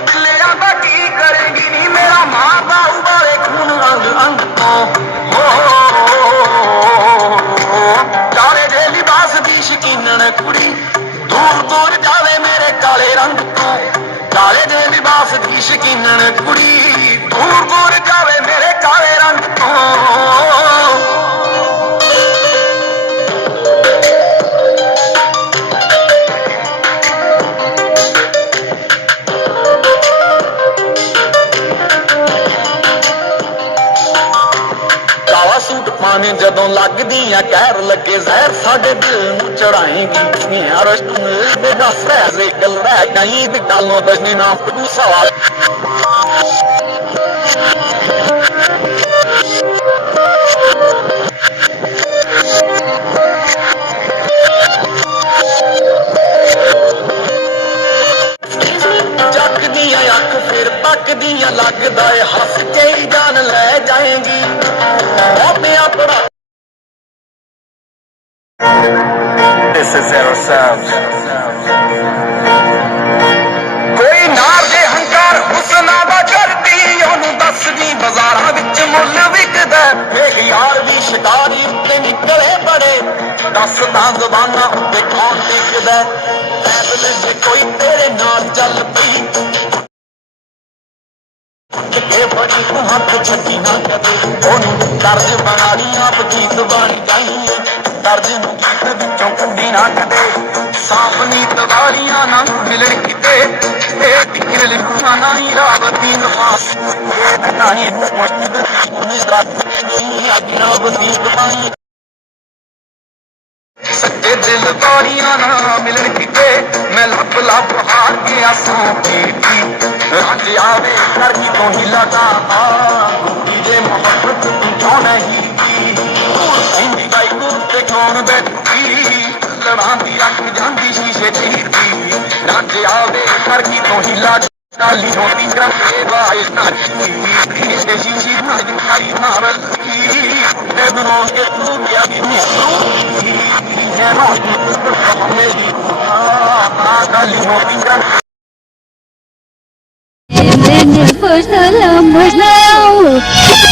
ਬਿੱਲਿਆਂ ਦਾ ਕੀ ਕਰੇਗੀ ਨੀ ਮੇਰਾ ਮਾਂ ਬਾਉ ਵਾਲੇ ਖੂਨ ਅੰਗ ਅੰਗ ਤੋਂ ਕਾਲੇ ਦੇ ਲਿਬਾਸ ਦੀ ਸ਼ਕੀਨਣ ਕੁੜੀ ਦੂਰ ਦੂਰ ਜਾਵੇ ਮੇਰੇ ਕਾਲੇ ਰੰਗ ਤੋਂ ਕਾਲੇ ਦੇ ਲਿਬਾਸ ਦੀ ਸ਼ਕੀਨਣ ਕੁੜੀ ਦੂਰ ਦੂਰ ਜਾਵੇ ਮੇਰੇ ਕਾਲੇ ਰੰਗ ਤੋਂ सूट पाने जदों लगदी आ कहर लगे जहर साडे दिल नूं चढ़ाएगी दस गल रह गई गलों दसनी ना तू सवाल जगदियां अख फिर पकदियां लगदा है हस के ही जान लै जाएगी This is Zero Sounds. कोई नार दे हंकार हुस्ना दा करदी ओनू दसदी बाजारां विच मुੱਲ विकदा वेख यार दी शिकारी उत्ते निकले बड़े दसदा ज़बानां उत्ते कौन टिकदा पैदल जे कोई तेरे नाल चल पई बड़ी हाथ छड्डी ना कदे ओनू दर्ज बना ली आप गीत बन गई दर्ज नूं गीत विचों कड्डी ना कदे साफ नीत वालियां ना मिलन किते टिकर लिखा ना ही रावती नफास ना ही मुश्किल अजनब दी पाई सच्चे दिल वालियां ना मिलन किते मैं लब लब हार गया सौ पीटी रज आवे करगी तो ही लगा गुड्डी दे मोहब्बत तू क्यों नहीं की गाई गुरते कौन बैठी लड़ांदी रख जांदी शीशे चीरदी रज आवे करगी तो ही लगा काली होती रखे वाई नाची शीशी ना जुखाई ना रखी ते दुनों के तू क्या मेरी काली होती रखे First alam was now